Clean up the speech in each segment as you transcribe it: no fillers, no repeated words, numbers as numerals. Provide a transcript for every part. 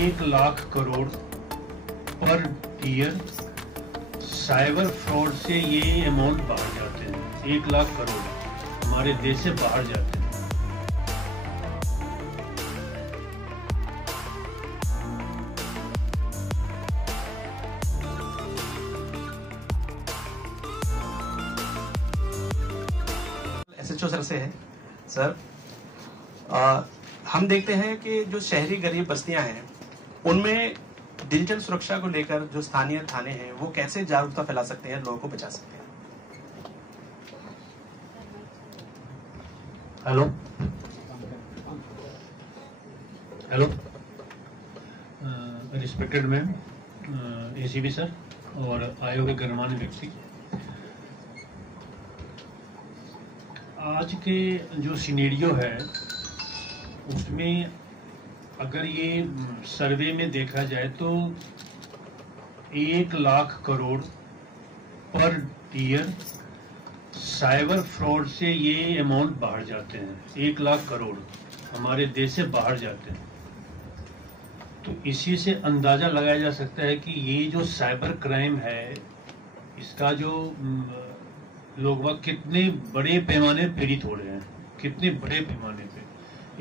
1,00,000 crore per year cyber fraud से ये amount बाहर जाते हैं। 1,00,000 करोड़ हमारे देश से बाहर जाते हैं। SHO सर से है। सर, हम देखते हैं कि जो शहरी गरीब बस्तियां हैं उनमें डिजिटल सुरक्षा को लेकर जो स्थानीय थाने हैं वो कैसे जागरूकता फैला सकते हैं, लोगों को बचा सकते हैं? Hello respected ma'am, ACP sir और आयोग के गणमान्य व्यक्ति, आज के जो सिनेरियो है उसमें अगर ये सर्वे में देखा जाए तो 1,00,000 crore per year cyber fraud से ये अमाउंट बाहर जाते हैं। 1,00,000 करोड़ हमारे देश से बाहर जाते हैं। तो इसी से अंदाजा लगाया जा सकता है कि ये जो साइबर क्राइम है इसका जो लोग वह कितने बड़े पैमाने पर पीड़ित हो रहे हैं, कितने बड़े पैमाने पे।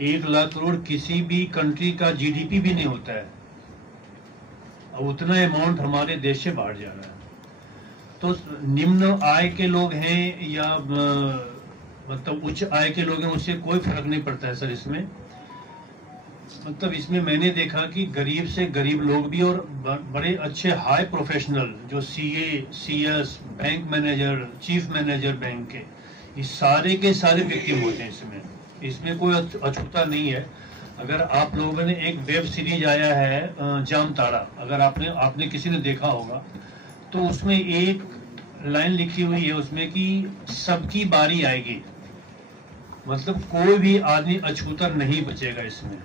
1,00,000 करोड़ किसी भी कंट्री का GDP भी नहीं होता है, अब उतना अमाउंट हमारे देश से बाहर जा रहा है। तो निम्न आय के लोग हैं या मतलब उच्च आय के लोग हैं, उससे कोई फर्क नहीं पड़ता है सर। इसमें मतलब इसमें मैंने देखा कि गरीब से गरीब लोग भी और बड़े अच्छे हाई प्रोफेशनल जो CA, CS, bank manager, chief manager bank के, ये सारे के सारे व्यक्ति होते हैं। इसमें कोई अछूता नहीं है। अगर आप लोगों ने एक वेब सीरीज आया है जामताड़ा, अगर आपने किसी ने देखा होगा तो उसमें एक लाइन लिखी हुई है उसमें कि सबकी बारी आएगी, मतलब कोई भी आदमी अछूता नहीं बचेगा इसमें,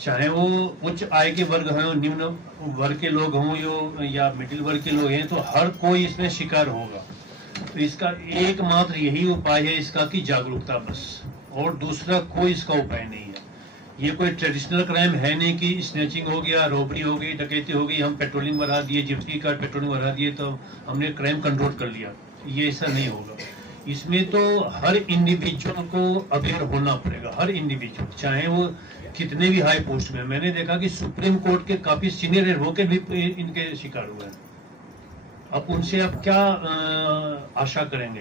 चाहे वो उच्च आय के वर्ग हों, निम्न वर्ग के लोग हों या मिडिल वर्ग के लोग हैं, तो हर कोई इसमें शिकार होगा। तो इसका एकमात्र यही उपाय है इसका कि जागरूकता, बस, और दूसरा कोई इसका उपाय नहीं है। ये कोई ट्रेडिशनल क्राइम है नहीं कि स्नैचिंग हो गया, रॉबरी हो गई, डकैती हो गई, हम पेट्रोलिंग बढ़ा दिए, जिप्सी का पेट्रोलिंग बढ़ा दिए तो हमने क्राइम कंट्रोल कर लिया। ये ऐसा नहीं होगा। इसमें तो हर इंडिविजुअल को अवेयर होना पड़ेगा, हर इंडिविजुअल, चाहे वो कितने भी हाई पोस्ट में। मैंने देखा कि सुप्रीम कोर्ट के काफी सीनियर एडवोकेट भी इनके शिकार हुए हैं। अब उनसे आप क्या आशा करेंगे?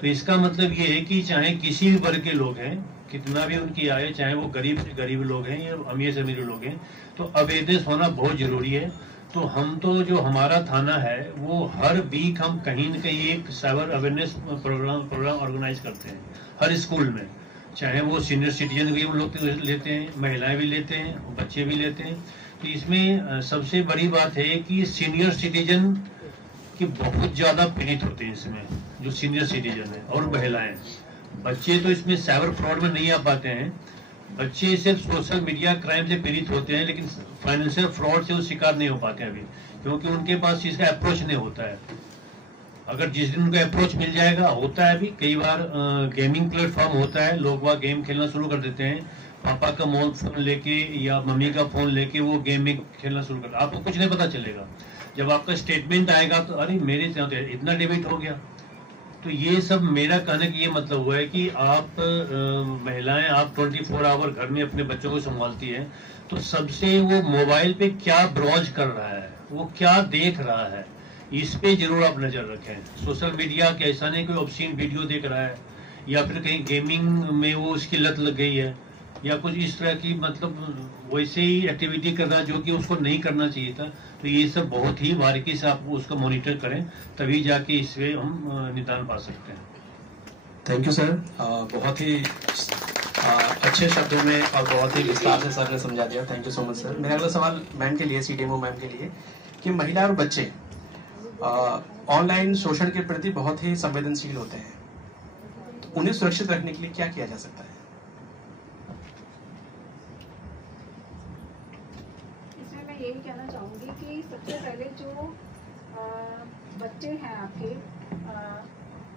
तो इसका मतलब ये है कि चाहे किसी भी वर्ग के लोग हैं, कितना भी उनकी आय, चाहे वो गरीब से गरीब लोग हैं या अमीर से अमीर लोग हैं, तो अवेयरनेस होना बहुत जरूरी है। तो हम तो जो हमारा थाना है वो हर वीक हम कहीं न कहीं एक साइबर अवेयरनेस प्रोग्राम ऑर्गेनाइज करते हैं हर स्कूल में, चाहे वो सीनियर सिटीजन भी हम लोग लेते हैं, महिलाएं भी लेते हैं, बच्चे भी लेते हैं। तो इसमें सबसे बड़ी बात है कि सीनियर सिटीजन की बहुत ज्यादा पीड़ित होते हैं इसमें, जो सीनियर सिटीजन है और महिलाएं। बच्चे तो इसमें साइबर फ्रॉड में नहीं आ पाते हैं, बच्चे सिर्फ सोशल मीडिया क्राइम से पीड़ित होते हैं, लेकिन फाइनेंशियल फ्रॉड से वो शिकार नहीं हो पाते अभी, क्योंकि उनके पास इसका अप्रोच नहीं होता है। अगर जिस दिन उनका अप्रोच मिल जाएगा, होता है अभी कई बार गेमिंग प्लेटफॉर्म होता है, लोग वहाँ गेम खेलना शुरू कर देते हैं, पापा का फोन लेके या मम्मी का फोन लेके वो गेम में खेलना शुरू कर, आपको कुछ नहीं पता चलेगा। जब आपका स्टेटमेंट आएगा तो अरे मेरे तो इतना डेबिट हो गया। तो ये सब मेरा कहने का ये मतलब हुआ है कि आप महिलाएं, आप 24 आवर घर में अपने बच्चों को संभालती हैं, तो सबसे वो मोबाइल पे क्या ब्राउज कर रहा है, वो क्या देख रहा है, इस पे जरूर आप नजर रखें। सोशल मीडिया के ऐसा नहीं कोई ऑब्सीन वीडियो देख रहा है या फिर कहीं गेमिंग में वो उसकी लत लग गई है या कुछ इस तरह की, मतलब वैसे ही एक्टिविटी कर रहा है जो कि उसको नहीं करना चाहिए था। तो ये सब बहुत ही बारीकी से आप उसको मॉनिटर करें, तभी जाके इससे हम निदान पा सकते हैं। थैंक यू सर, बहुत ही अच्छे शब्दों में और बहुत ही विस्तार से सर ने समझा दिया। Thank you so much sir. मेरा अगला सवाल मैम के लिए, CDMO मैम के लिए, कि महिला और बच्चे ऑनलाइन शोषण के प्रति बहुत ही संवेदनशील होते हैं, उन्हें सुरक्षित रखने के लिए क्या किया जा सकता है? इसमें मैं यही कहना चाहूँगी कि सबसे पहले जो बच्चे हैं आपके,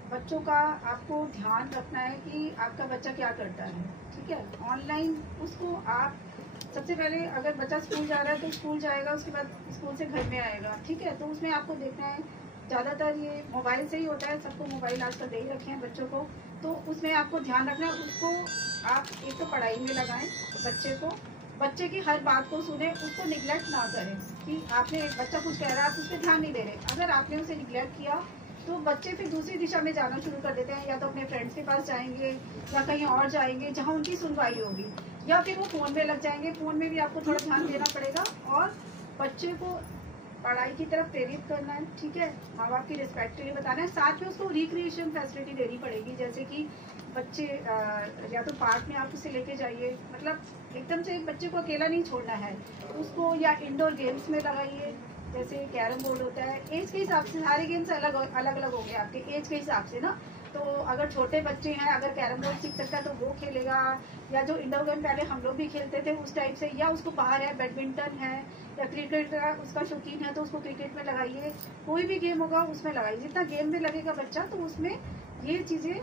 बच्चों का आपको ध्यान रखना है कि आपका बच्चा क्या करता है, ठीक है। ऑनलाइन उसको आप सबसे पहले अगर बच्चा स्कूल जा रहा है तो स्कूल जाएगा, उसके बाद स्कूल से घर में आएगा, ठीक है। तो उसमें आपको देखना है, ज़्यादातर ये मोबाइल से ही होता है, सबको मोबाइल आजकल दे ही रखे हैं बच्चों को। तो उसमें आपको ध्यान रखना है, उसको आप एक तो पढ़ाई में लगाएं, बच्चे की हर बात को सुने, उसको निगलेक्ट ना करें कि आपने बच्चा कुछ कह रहा है आप उस पर ध्यान नहीं दे रहे। अगर आपने उसे निगलेक्ट किया तो बच्चे फिर दूसरी दिशा में जाना शुरू कर देते हैं, या तो अपने फ्रेंड्स के पास जाएंगे या कहीं और जाएंगे जहाँ उनकी सुनवाई होगी, या फिर वो फ़ोन में लग जाएंगे। फ़ोन में भी आपको थोड़ा ध्यान देना पड़ेगा और बच्चे को पढ़ाई की तरफ प्रेरित करना है, ठीक है। माँ बाप की रिस्पेक्ट के लिए बताना है, साथ में उसको रिक्रिएशन फैसिलिटी देनी पड़ेगी, जैसे कि बच्चे या तो पार्क में आप उसे लेके जाइए, मतलब एकदम से बच्चे को अकेला नहीं छोड़ना है उसको, या इंडोर गेम्स में लगाइए, जैसे कैरम बोर्ड होता है। एज के हिसाब से सारे गेम्स अलग अलग होंगे आपके एज के हिसाब से ना। तो अगर छोटे बच्चे हैं, अगर कैरम बोर्ड सीख सकता है तो वो खेलेगा, या जो इंडोर गेम पहले हम लोग भी खेलते थे उस टाइप से, या उसको बाहर है बैडमिंटन है या क्रिकेट का उसका शौकीन है तो उसको क्रिकेट में लगाइए, कोई भी गेम होगा उसमें लगाइए। जितना गेम में लगेगा बच्चा तो उसमें ये चीज़ें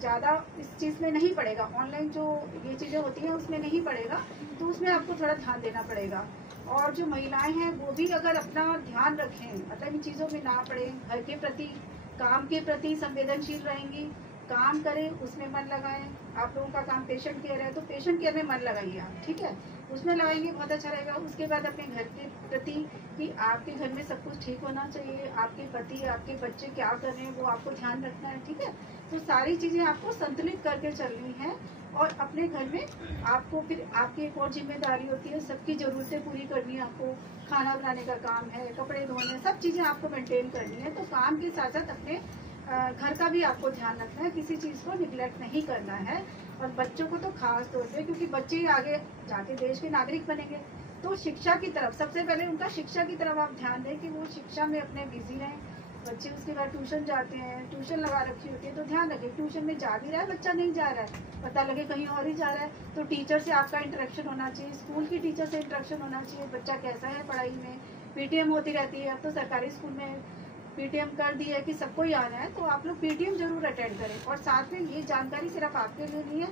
ज़्यादा इस चीज़ में नहीं पड़ेगा, ऑनलाइन जो ये चीज़ें होती हैं उसमें नहीं पड़ेगा, तो उसमें आपको थोड़ा ध्यान देना पड़ेगा। और जो महिलाएं हैं वो भी अगर अपना ध्यान रखें, मतलब इन चीज़ों में ना पड़े, घर के प्रति काम के प्रति संवेदनशील रहेंगी, काम करें उसमें मन लगाएं। आप लोगों का काम पेशेंट केयर है तो पेशेंट केयर में मन लगाइए आप, ठीक है, उसमें लगाएंगे बहुत अच्छा रहेगा। उसके बाद अपने घर के प्रति कि आपके घर में सब कुछ ठीक होना चाहिए, आपके पति आपके बच्चे क्या कर रहे हैं वो आपको ध्यान रखना है, ठीक है। तो सारी चीज़ें आपको संतुलित करके चलनी है। और अपने घर में आपको फिर आपकी एक और जिम्मेदारी होती है, सबकी ज़रूरतें पूरी करनी है आपको, खाना बनाने का काम है, कपड़े धोने, सब चीज़ें आपको मेंटेन करनी है। तो काम के साथ साथ अपने घर का भी आपको ध्यान रखना है, किसी चीज़ को निगलेक्ट नहीं करना है। और बच्चों को तो खास तौर पे, क्योंकि बच्चे ही आगे जाके देश के नागरिक बनेंगे, तो शिक्षा की तरफ सबसे पहले उनका शिक्षा की तरफ आप ध्यान दें कि वो शिक्षा में अपने बिजी रहें। बच्चे उसके बाद ट्यूशन जाते हैं, ट्यूशन लगा रखी होती है तो ध्यान रखें ट्यूशन में जा भी रहा है बच्चा, नहीं जा रहा है, पता लगे कहीं और ही जा रहा है, तो टीचर से आपका इंटरेक्शन होना चाहिए, स्कूल की टीचर से इंटरेक्शन होना चाहिए, बच्चा कैसा है पढ़ाई में। पीटीएम होती रहती है, अब तो सरकारी स्कूल में पीटीएम कर दी है कि सबको ही आना है, तो आप लोग पीटीएम जरूर अटेंड करें। और साथ में ये जानकारी सिर्फ आपके लिए नहीं है,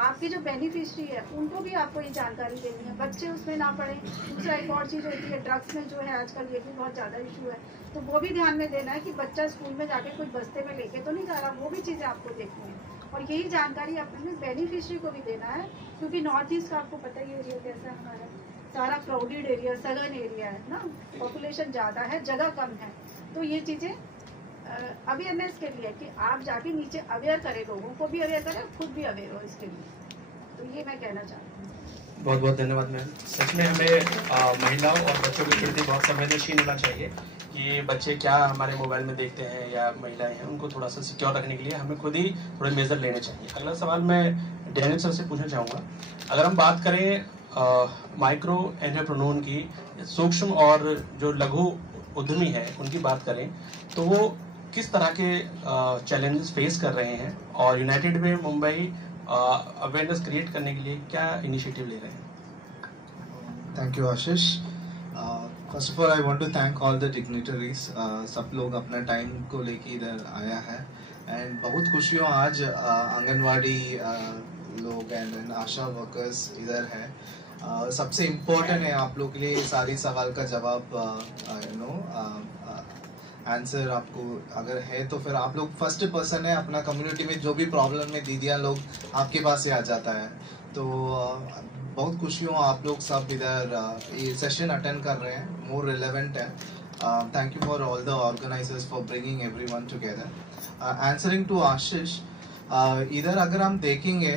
आपके जो बेनिफिशरी है उनको भी आपको ये जानकारी देनी है, बच्चे उसमें ना पड़े। दूसरा एक और चीज़ होती है ड्रग्स में जो है आजकल, ये भी बहुत ज़्यादा इशू है, तो वो भी ध्यान में देना है कि बच्चा स्कूल में जाके कुछ बस्ते में लेके तो नहीं जा रहा, वो भी चीज़ें आपको देखनी है। और यही जानकारी अपने बेनिफिशरी को भी देना है, क्योंकि नॉर्थ ईस्ट का आपको पता ही एरिया कैसा है, हमारा सारा क्राउडेड एरिया, सघन एरिया है ना, पॉपुलेशन ज़्यादा है, जगह कम है। तो ये चीज़ें अवेयरनेस के लिए कि आप जाके नीचे अवेयर करें, लोगों को भी अवेयर करें, खुद भी अवेयर हो इसके लिए। तो ये मैं कहना चाहती हूँ। बहुत बहुत धन्यवाद मैम। सच में हमें महिलाओं और बच्चों के प्रति बहुत संवेदनशील होना चाहिए कि बच्चे क्या हमारे मोबाइल में देखते हैं या महिलाएं हैं, उनको थोड़ा सा सिक्योर रखने के लिए हमें खुद ही थोड़े मेजर लेने चाहिए। अगला सवाल मैं डैनियल सर से पूछना चाहूँगा, अगर हम बात करें माइक्रो एंटरप्रेन्योर की, सूक्ष्म और जो लघु उद्यमी है उनकी बात करें, तो वो किस तरह के चैलेंजेस फेस कर रहे हैं और United Way Mumbai awareness create करने के लिए क्या इनिशिएटिव ले रहे हैं? Thank you Ashish. First of all I want to thank all the dignitaries, सब लोग अपना टाइम को लेके इधर आया है एंड बहुत खुशियों आज आंगनवाड़ी लोग एंड आशा वर्कर्स इधर है। सबसे इम्पोर्टेंट है आप लोग के लिए सारी सवाल का जवाब आंसर आपको अगर है तो फिर आप लोग फर्स्ट पर्सन है अपना कम्युनिटी में जो भी प्रॉब्लम में दीदियाँ लोग आपके पास से आ जाता है। तो बहुत खुशी हूँ आप लोग सब इधर ये सेशन अटेंड कर रहे हैं, मोर रिलेवेंट है। Thank you for all the organisers for bringing everyone together. Answering to Ashish, इधर अगर हम देखेंगे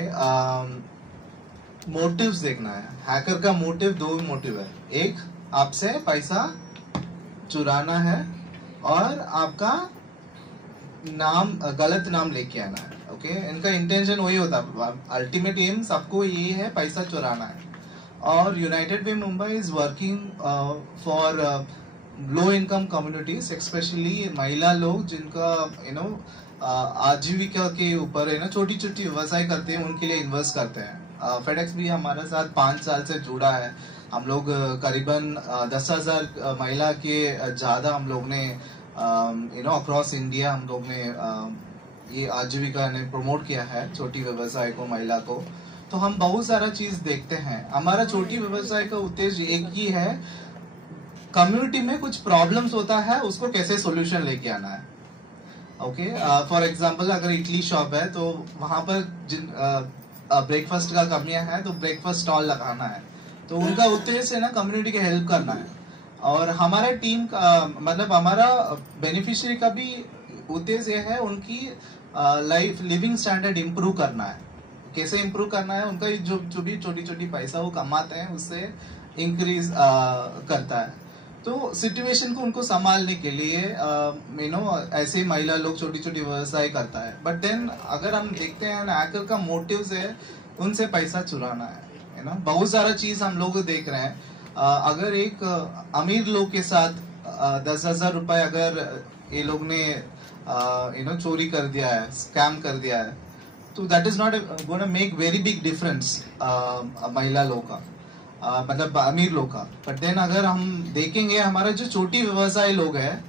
मोटिव्स देखना है। हैकर का मोटिव, दो मोटिव है, एक आपसे पैसा चुराना है और आपका नाम गलत नाम लेके आना है। ओके, इनका इंटेंशन वही होता है, अल्टीमेट एम सबको ये है, पैसा चुराना है। और United Way Mumbai is working for low income communities, specially महिला लोग जिनका आजीविका के ऊपर है ना, छोटी छोटी व्यवसाय करते हैं, उनके लिए इन्वेस्ट करते हैं। फेडेक्स भी हमारे साथ 5 साल से जुड़ा है। हम लोग करीबन 10,000 महिला के ज़्यादा हम लोग ने अक्रॉस इंडिया हम लोग ने ये आजीविका ने प्रमोट किया है, छोटी व्यवसाय को, महिला को। तो हम बहुत सारा चीज देखते हैं। हमारा छोटी व्यवसाय का उद्देश्य एक ही है, कम्युनिटी में कुछ प्रॉब्लम्स होता है उसको कैसे सॉल्यूशन लेके आना है। ओके, फॉर एग्जांपल अगर इडली शॉप है तो वहां पर जिन ब्रेकफास्ट का कमियां है तो ब्रेकफास्ट स्टॉल लगाना है, तो उनका उद्देश्य है ना कम्युनिटी की हेल्प करना है। और हमारा टीम का मतलब हमारा बेनिफिशियरी का भी उद्देश्य है उनकी लाइफ लिविंग स्टैंडर्ड इम्प्रूव करना है। कैसे इम्प्रूव करना है, उनका जो भी छोटी छोटी पैसा वो कमाते हैं उससे इंक्रीज करता है। तो सिचुएशन को उनको संभालने के लिए ऐसे महिला लोग छोटी छोटी व्यवसाय करता है। बट देन अगर हम देखते हैं हैकर का मोटिव है उनसे पैसा चुराना है ना। बहुत सारा चीज हम लोग देख रहे हैं। अगर एक अमीर लोग के साथ 10,000 रुपए अगर ये लोग ने चोरी कर दिया है, स्कैम कर दिया है, तो that is not gonna make very big difference महिला लोग का, मतलब अमीर लोग का। बट देन अगर हम देखेंगे हमारा जो छोटी व्यवसाय लोग है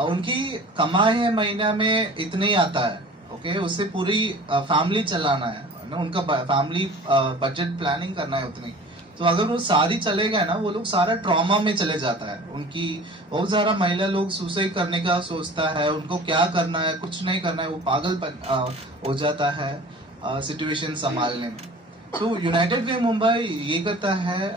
उनकी कमाई है महीना में इतने ही आता है। ओके, उससे पूरी फैमिली चलाना है ना, उनका फैमिली बजट प्लानिंग करना है उतनी। तो अगर वो सारी चले गए ना, वो लोग सारा ट्रॉमा में चले जाता है। उनकी बहुत सारा महिला लोग सुसाइड करने का सोचता है, उनको क्या करना है कुछ नहीं करना है, वो पागल हो जाता है सिचुएशन संभालने में। तो यूनाइटेड वे मुंबई ये करता है,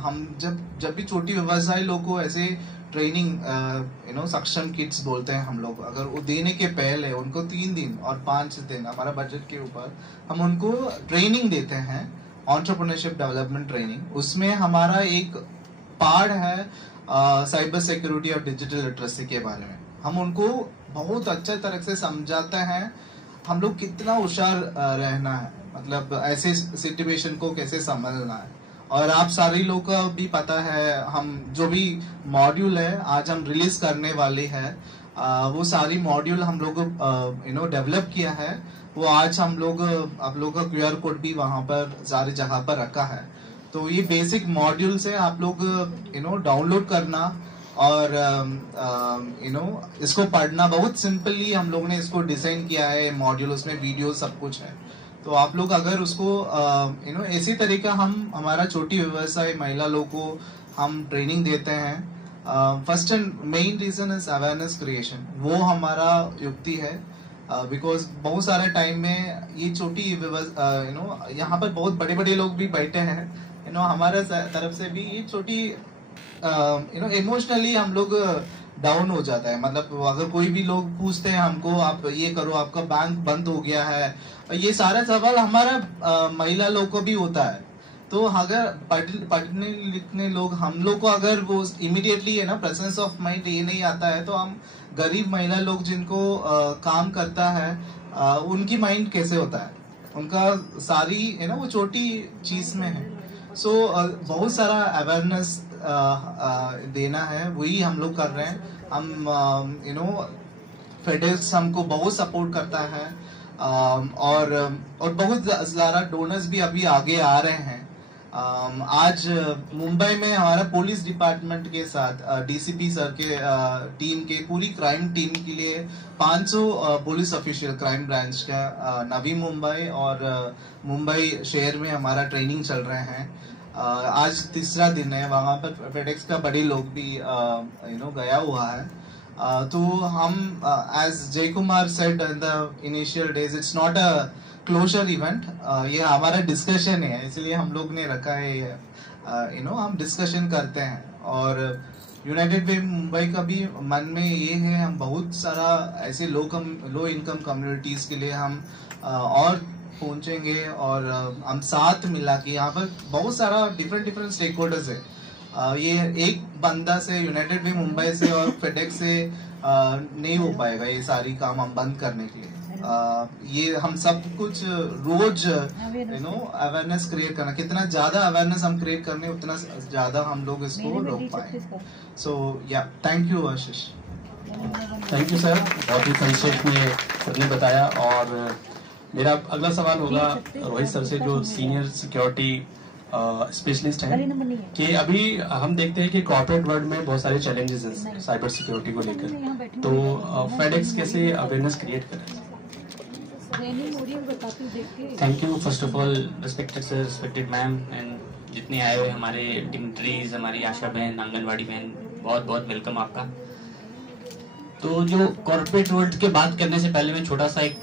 हम जब भी छोटी व्यवसाय लोग को ऐसे ट्रेनिंग सक्षम किट्स बोलते हैं हम लोग, अगर वो देने के पहले उनको 3 दिन और 5 दिन हमारा बजट के ऊपर हम उनको ट्रेनिंग देते हैं, एंटरप्रेन्योरशिप डेवलपमेंट ट्रेनिंग। उसमें हमारा एक पार्ट है साइबर सिक्योरिटी और डिजिटल लिटरेसी के बारे में। हम उनको बहुत अच्छे तरह से समझाते हैं हम लोग कितना होशियार रहना है, मतलब ऐसे सिचुएशन को कैसे संभालना है। और आप सारे लोगों का भी पता है, हम जो भी मॉड्यूल है आज हम रिलीज करने वाले हैं, वो सारी मॉड्यूल हम लोग डेवलप किया है। वो आज हम लोग आप लोग का QR कोड भी वहां पर सारी जगह पर रखा है। तो ये बेसिक मॉड्यूल से आप लोग डाउनलोड करना और इसको पढ़ना बहुत सिंपली हम लोग ने इसको डिजाइन किया है मॉड्यूल, उसमें वीडियो सब कुछ है। तो आप लोग अगर उसको इसी तरीका हम हमारा छोटी व्यवसाय महिला लोग को हम ट्रेनिंग देते हैं। First and main reason is awareness creation, वो हमारा युक्ति है। बिकॉज बहुत सारे टाइम में ये छोटी यहाँ पर बहुत बड़े बड़े लोग भी बैठे हैं, हमारे तरफ से भी ये छोटी इमोशनली हम लोग डाउन हो जाता है। मतलब अगर कोई भी लोग पूछते हैं हमको आप ये करो, आपका बैंक बंद हो गया है, ये सारा सवाल हमारा महिला लोग को भी होता है। तो अगर पढ़ने लिखने लोग हम लोग को अगर वो इमीडिएटली है ना प्रेजेंस ऑफ माइंड ये नहीं आता है, तो हम गरीब महिला लोग जिनको काम करता है उनकी माइंड कैसे होता है, उनका सारी है ना वो छोटी चीज में है। सो बहुत सारा अवेयरनेस देना है, वही हम लोग कर रहे हैं। हम फेडेक्स हमको बहुत सपोर्ट करता है और बहुत सारा डोनर्स भी अभी आगे आ रहे हैं। आज मुंबई में हमारा पुलिस डिपार्टमेंट के साथ DCP सर के टीम के पूरी क्राइम टीम के लिए 500 पुलिस ऑफिशियल क्राइम ब्रांच का नवी मुंबई और मुंबई शहर में हमारा ट्रेनिंग चल रहे हैं। आज तीसरा दिन है, वहां पर फेडेक्स का बड़े लोग भी गया हुआ है। तो हम as Jay Kumar said in the initial days, it's not a closure event, ये हमारा डिस्कशन है, इसलिए हम लोग ने रखा है हम डिस्कशन करते हैं। और यूनाइटेड वे मुंबई का भी मन में ये है, हम बहुत सारा ऐसे लो इनकम कम्युनिटीज के लिए हम और पहुंचेंगे और हम साथ मिला के यहाँ पर बहुत सारा डिफरेंट स्टेक होल्डर्स है। ये एक बंदा से यूनाइटेड वे मुंबई से और फेडेक्स से नहीं हो पाएगा ये सारी काम हम बंद करने के लिए। ये हम सब कुछ रोज अवेयरनेस क्रिएट करना, कितना ज्यादा अवेयरनेस हम क्रिएट करने उतना ज्यादा हम लोग इसको रोक पाएंगे। सो या thank you Ashish. Thank you sir, बहुत ही संक्षेप में सबने बताया। और मेरा अगला सवाल होगा रोहित सर से, जो सीनियर सिक्योरिटी स्पेशलिस्ट हैं, कि अभी हम देखते हैं कि कॉर्पोरेट वर्ल्ड में बहुत सारे चैलेंजेस हैं साइबर सिक्योरिटी को लेकर, तो फेडेक्स कैसे अवेयरनेस क्रिएट करें? Thank you first of all respected sir, respected ma'am and जितने आए हुए हमारे डिग्निटरीज, हमारी आशा बहन, आंगनवाड़ी बहन, बहुत बहुत वेलकम आपका। तो जो कॉर्पोरेट वर्ल्ड के बात करने से पहले मैं छोटा सा एक,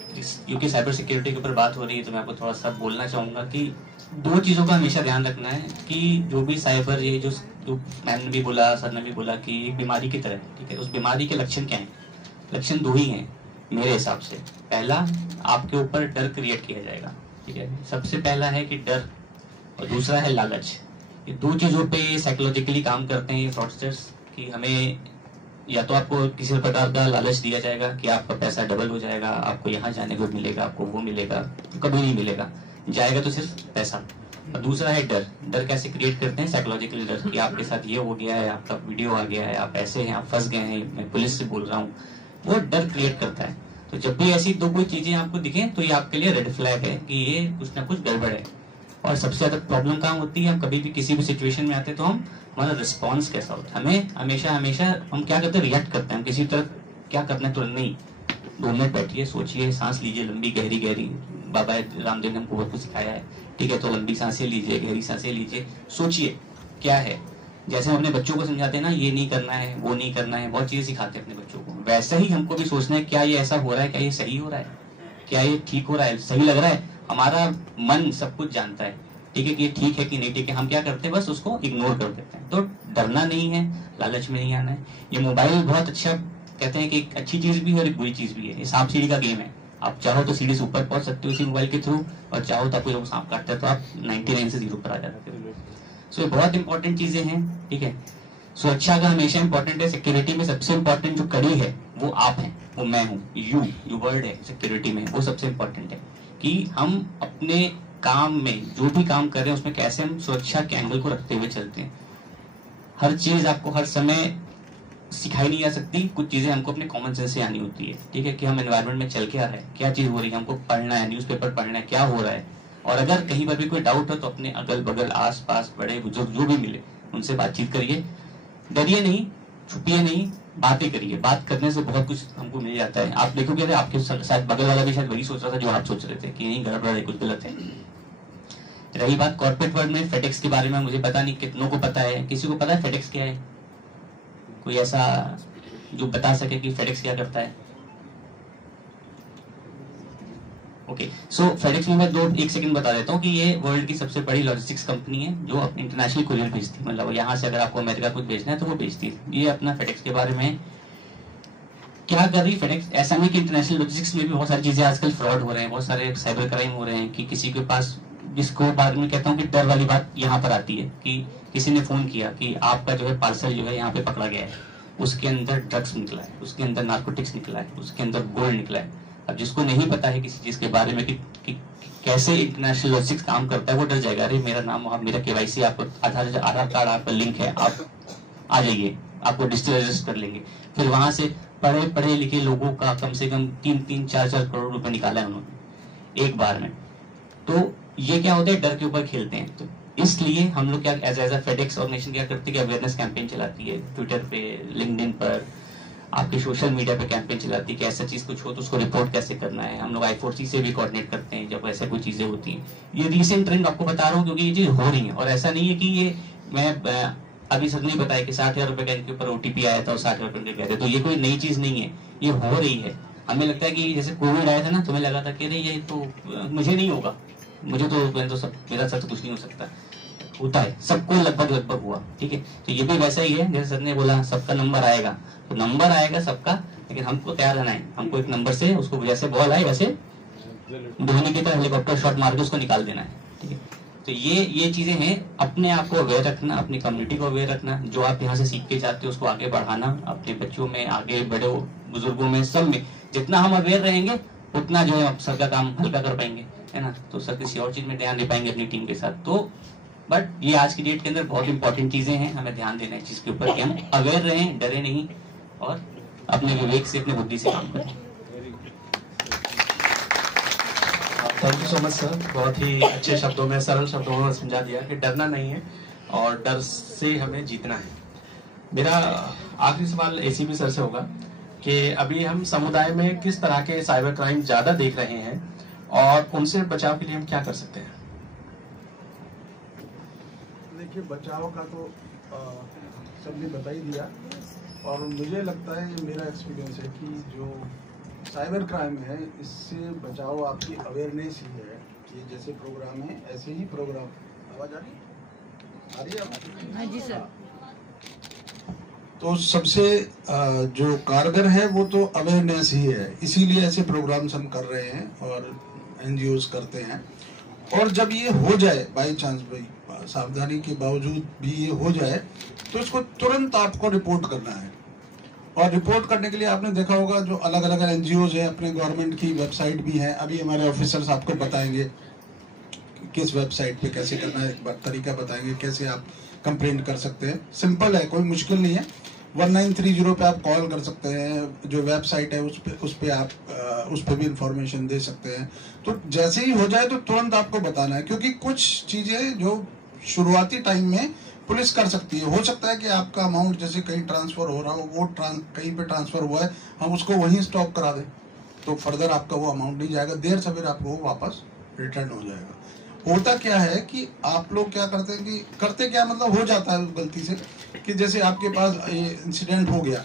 क्योंकि साइबर सिक्योरिटी के ऊपर बात हो रही है तो मैं आपको थोड़ा सा बोलना चाहूंगा कि दो चीजों का हमेशा ध्यान रखना है कि जो भी साइबर, ये जो मैम ने भी बोला, सर ने भी बोला कि एक बीमारी की तरह, ठीक है, उस बीमारी के लक्षण क्या हैं? लक्षण दो ही हैं मेरे हिसाब से। पहला, आपके ऊपर डर क्रिएट किया जाएगा, ठीक है, सबसे पहला है कि डर, और दूसरा है लालच। ये दो चीजों पे साइकोलॉजिकली काम करते हैं ये फ्रॉडस्टर्स कि हमें या तो आपको किसी प्रकार का लालच दिया जाएगा कि आपका पैसा डबल हो जाएगा, आपको यहाँ जाने को मिलेगा, आपको वो मिलेगा, कभी नहीं मिलेगा, जाएगा तो सिर्फ पैसा। और दूसरा है डर। डर कैसे क्रिएट करते हैं? साइकोलॉजिकली डर कि आपके साथ ये हो गया है, आपका वीडियो आ गया है, आप ऐसे हैं, आप फंस गए हैं, मैं पुलिस से बोल रहा हूँ, वो डर क्रिएट करता है। तो जब भी ऐसी दो कोई चीजें आपको दिखें तो ये आपके लिए रेड फ्लैग है कि ये कुछ ना कुछ गड़बड़ है। और सबसे ज्यादा प्रॉब्लम कहाँ होती है? हम कभी भी किसी भी सिचुएशन में आते हैं तो हम, हमारा रिस्पॉन्स कैसा होता है? हमें हमेशा हम क्या करते हैं? रिएक्ट करते हैं। हम किसी तरह क्या करना है तुरंत नहीं, 2 मिनट बैठिए, सोचिए, सांस लीजिए लंबी गहरी गहरी। बाबा रामदेव ने हमको बहुत कुछ सिखाया है, ठीक है, तो लंबी सांसें लीजिए, गहरी सांसें लीजिए, सोचिए क्या है। जैसे हम अपने बच्चों को समझाते हैं ना, ये नहीं करना है, वो नहीं करना है, बहुत चीजें सिखाते हैं अपने बच्चों को, वैसा ही हमको भी सोचना है, क्या ये ऐसा हो रहा है, क्या ये सही हो रहा है, क्या ये ठीक हो रहा है, सही लग रहा है। हमारा मन सब कुछ जानता है, ठीक है, कि ये ठीक है कि नहीं ठीक है। हम क्या करते हैं? बस उसको इग्नोर कर देते हैं। तो डरना नहीं है, लालच में नहीं आना है। ये मोबाइल बहुत अच्छा, कहते हैं कि एक अच्छी चीज भी है और एक बुरी चीज भी है। ये सांप सीढ़ी का गेम है। आप चाहो तो सीढ़ी से ऊपर पहुंच सकते हो इसी मोबाइल के थ्रू, और चाहो तो आपको जब सांप काटता है तो आप 99 से 0 पर आ जाते हो। सो ये बहुत इंपॉर्टेंट चीजें हैं, ठीक है। सुरक्षा का हमेशा इंपॉर्टेंट है। सिक्योरिटी में सबसे इंपॉर्टेंट जो कड़ी है वो आप हैं, वो मैं हूँ, यू वर्ड है सिक्योरिटी में, वो सबसे इंपॉर्टेंट है कि हम अपने काम में जो भी काम कर रहे हैं उसमें कैसे हम सुरक्षा के एंगल को रखते हुए चलते हैं। हर चीज आपको हर समय सिखाई नहीं जा सकती, कुछ चीजें हमको अपने कॉमन सेंस से आनी होती है, ठीक है, कि हम एनवायरनमेंट में चल के आ रहे हैं, क्या चीज हो रही है, हमको पढ़ना है, न्यूज़पेपर पढ़ना है, क्या हो रहा है। और अगर कहीं पर भी कोई डाउट हो तो अपने अगल बगल आस पास बड़े बुजुर्ग जो भी मिले उनसे बातचीत करिए, डरिए नहीं, छुपिए नहीं, बातें करिए। बात करने से बहुत कुछ हमको मिल जाता है। आप देखोगे आपके शायद बगल वाला भी शायद वही सोच रहा था जो आप सोच रहे थे कि नहीं, गड़बड़ है, कुछ गलत है। रही बात कॉर्पोरेट वर्ल्ड में फेडेक्स के बारे में, मुझे पता नहीं कितनों को पता है, किसी को पता है फेडेक्स क्या है? कोई ऐसा जो बता सके कि फेडेक्स क्या करता है? ओके, सो फेडेक्स में मैं 1 सेकंड बता देता हूँ कि ये वर्ल्ड की सबसे बड़ी लॉजिस्टिक्स कंपनी है जो इंटरनेशनल कुरियर भेजती है। मतलब यहाँ से अगर आपको अमेरिका कुछ भेजना है तो वो भेजती है। ये अपना फेडेक्स के बारे में क्या कर रही है फेडेक्स? ऐसा नहीं कि इंटरनेशनल लॉजिस्टिक्स में भी बहुत सारी चीजें आजकल फ्रॉड हो रहे हैं, बहुत सारे साइबर क्राइम हो रहे हैं कि किसी के पास, जिसको बाद में कहता हूँ कि डर वाली बात यहाँ पर आती है कि किसी ने फोन किया कि आपका जो है पार्सल जो है यहाँ पे पकड़ा गया है, उसके अंदर ड्रग्स निकला है, उसके अंदर नार्कोटिक्स निकला है, उसके अंदर गोल्ड निकला है। अब जिसको नहीं पता है किसी चीज के बारे में कि कैसे इंटरनेशनल लॉजिस्टिक्स काम करता है, वो डर जाएगा, अरे मेरा नाम वहाँ, मेरा KYC, आपको आधार कार्ड आप पर लिंक है, आप आ जाइए, आपको डिजिटल रजिस्टर कर लेंगे। फिर वहां से पढ़े लिखे लोगों का कम से कम 3-3, 4-4 करोड़ रुपए निकाला है उन्होंने एक बार में। तो ये क्या होता है? डर के ऊपर खेलते हैं। तो इसलिए हम लोग क्या एज ए फेडेक्स ऑर्गेनाइजेशन क्या करती है? अवेयरनेस कैंपेन चलाती है, ट्विटर पे, लिंक्डइन पर, आपके सोशल मीडिया पे कैंपेन चलाती है कि ऐसा चीज कुछ हो तो उसको रिपोर्ट कैसे करना है। हम लोग I4C से भी कोऑर्डिनेट करते हैं जब ऐसा कोई चीजें होती हैं। ये रिसेंट ट्रेंड आपको बता रहा हूँ क्योंकि ये चीज हो रही है, और ऐसा नहीं है कि ये मैं अभी सर ने बताया कि 60,000 रुपए का इनके ऊपर OTP आया था और 60,000 रुपए गए थे, तो ये कोई नई चीज नहीं है, ये हो रही है। हमें लगता है कि जैसे कोविड आया था ना, तुम्हें लगा था कि अरे ये तो मुझे नहीं होगा, मुझे तो सब, मेरा साथ तो कुछ नहीं हो सकता, होता है, सबको लगभग हुआ, ठीक है। तो ये भी वैसा ही है, जैसे सर ने बोला सबका नंबर आएगा, तो नंबर आएगा सबका, लेकिन हमको तैयार रहना है। हमको एक नंबर से उसको जैसे बॉल आए वैसे धोनी की तरह हेलीकॉप्टर शॉट मार के उसको निकाल देना है, ठीक है। तो ये चीजें हैं, अपने आप को अवेयर रखना, अपनी कम्युनिटी को अवेयर रखना, जो आप यहाँ से सीख के जाते हो उसको आगे बढ़ाना, अपने बच्चों में, आगे बड़े बुजुर्गों में, सब में जितना हम अवेयर रहेंगे उतना जो है सबका काम हल्का कर पाएंगे, है ना। तो सर किसी और चीज में ध्यान दे पाएंगे अपनी टीम के साथ। तो बट ये आज की डेट के अंदर बहुत इंपॉर्टेंट चीजें हैं, हमें ध्यान देना है चीज के ऊपर कि हम अवेयर रहें, डरे नहीं, और अपने विवेक से, अपनी बुद्धि से काम करें। Thank you so much sir, बहुत ही अच्छे शब्दों में, सरल शब्दों में समझा दिया कि डरना नहीं है और डर से हमें जीतना है। मेरा आखिरी सवाल ACP सर से होगा कि अभी हम समुदाय में किस तरह के साइबर क्राइम ज्यादा देख रहे हैं और उनसे बचाव के लिए हम क्या कर सकते हैं? देखिए, बचाव का तो सबने बता ही दिया, और मुझे लगता है, ये मेरा एक्सपीरियंस है कि जो साइबर क्राइम है इससे बचाव आपकी अवेयरनेस ही है। ये जैसे प्रोग्राम है ऐसे ही प्रोग्राम। आवाज आ रही है? हाँ जी सर। तो सबसे जो कारगर है वो तो अवेयरनेस ही है, इसीलिए ऐसे प्रोग्राम्स हम कर रहे हैं और एनजीओज करते हैं। और जब ये हो जाए बाई चांस, भाई सावधानी के बावजूद भी ये हो जाए, तो इसको तुरंत आपको रिपोर्ट करना है। और रिपोर्ट करने के लिए आपने देखा होगा जो अलग अलग एनजीओज है, अपने गवर्नमेंट की वेबसाइट भी है। अभी हमारे ऑफिसर्स आपको बताएंगे किस वेबसाइट पे कैसे करना है, एक बार तरीका बताएंगे कैसे आप कंप्लेंट कर सकते हैं। सिंपल है, कोई मुश्किल नहीं है। 1930 पे आप कॉल कर सकते हैं, जो वेबसाइट है उस पे आप उस पे भी इंफॉर्मेशन दे सकते हैं। तो जैसे ही हो जाए तो तुरंत आपको बताना है, क्योंकि कुछ चीजें जो शुरुआती टाइम में पुलिस कर सकती है। हो सकता है कि आपका अमाउंट जैसे कहीं ट्रांसफर हो रहा हो, वो कहीं पे ट्रांसफर हुआ है, हम उसको वहीं स्टॉप करा दें, तो फर्दर आपका वो अमाउंट नहीं जाएगा, देर सवेर आपको वो वापस रिटर्न हो जाएगा। होता क्या है कि आप लोग क्या करते हैं कि करते क्या, मतलब हो जाता है गलती से कि जैसे आपके पास ये इंसिडेंट हो गया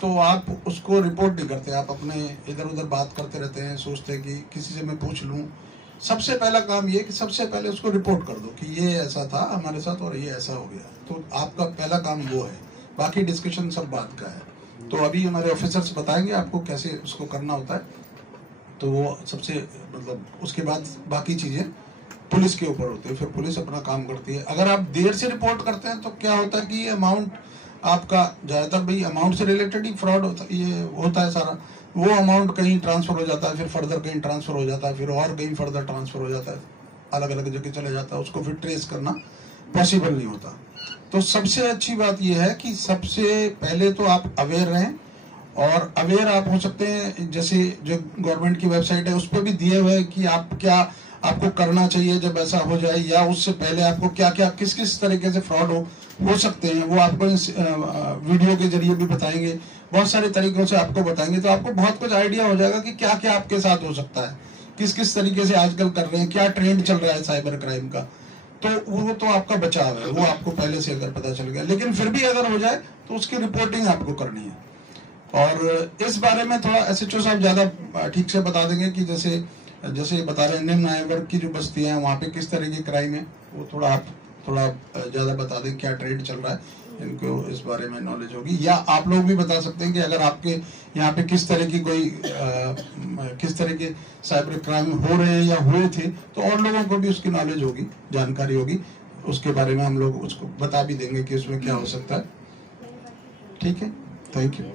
तो आप उसको रिपोर्ट नहीं करते, आप अपने इधर उधर बात करते रहते हैं, सोचते हैं कि किसी से मैं पूछ लूं। सबसे पहला काम ये कि सबसे पहले उसको रिपोर्ट कर दो कि ये ऐसा था हमारे साथ और ये ऐसा हो गया। तो आपका पहला काम वो है, बाकी डिस्कशन सब बात का है। तो अभी हमारे ऑफिसर्स बताएंगे आपको कैसे उसको करना होता है। तो वो सबसे मतलब उसके बाद बाकी चीजें पुलिस के ऊपर होती है, फिर पुलिस अपना काम करती है। अगर आप देर से रिपोर्ट करते हैं तो क्या होता है कि अमाउंट आपका ज्यादातर भाई अमाउंट से रिलेटेड ही फ्रॉड होता है सारा। वो अमाउंट कहीं ट्रांसफर हो जाता है, फिर फर्दर कहीं ट्रांसफर हो जाता है, फिर और कहीं फर्दर ट्रांसफर हो जाता है, अलग अलग जगह चले जाता है, उसको फिर ट्रेस करना पॉसिबल नहीं होता। तो सबसे अच्छी बात यह है कि सबसे पहले तो आप अवेयर रहें, और अवेयर आप हो सकते हैं जैसे जो गवर्नमेंट की वेबसाइट है उस पर भी दिए हुए कि आप क्या आपको करना चाहिए जब ऐसा हो जाए, या उससे पहले आपको क्या क्या किस किस तरीके से फ्रॉड हो सकते हैं, वो आपको वीडियो के जरिए भी बताएंगे, बहुत सारे तरीकों से आपको बताएंगे। तो आपको बहुत कुछ आइडिया हो जाएगा कि क्या क्या आपके साथ हो सकता है, किस किस तरीके से आजकल कर रहे हैं, क्या ट्रेंड चल रहा है साइबर क्राइम का। तो वो तो आपका बचाव है, वो आपको पहले से अगर पता चल गया। लेकिन फिर भी अगर हो जाए तो उसकी रिपोर्टिंग आपको करनी है। और इस बारे में थोड़ा एसएचओ साहब ज्यादा ठीक से बता देंगे कि जैसे बता रहे हैं निम्न आय वर्ग की जो बस्तियां हैं वहाँ पे किस तरह की क्राइम है, वो आप थोड़ा ज्यादा बता दें क्या ट्रेंड चल रहा है, इनको इस बारे में नॉलेज होगी। या आप लोग भी बता सकते हैं कि अगर आपके यहाँ पे किस तरह की किस तरह के साइबर क्राइम हो रहे हैं या हुए थे, तो और लोगों को भी उसकी नॉलेज होगी, जानकारी होगी, उसके बारे में हम लोग उसको बता भी देंगे कि उसमें क्या हो सकता है। ठीक है, थैंक यू।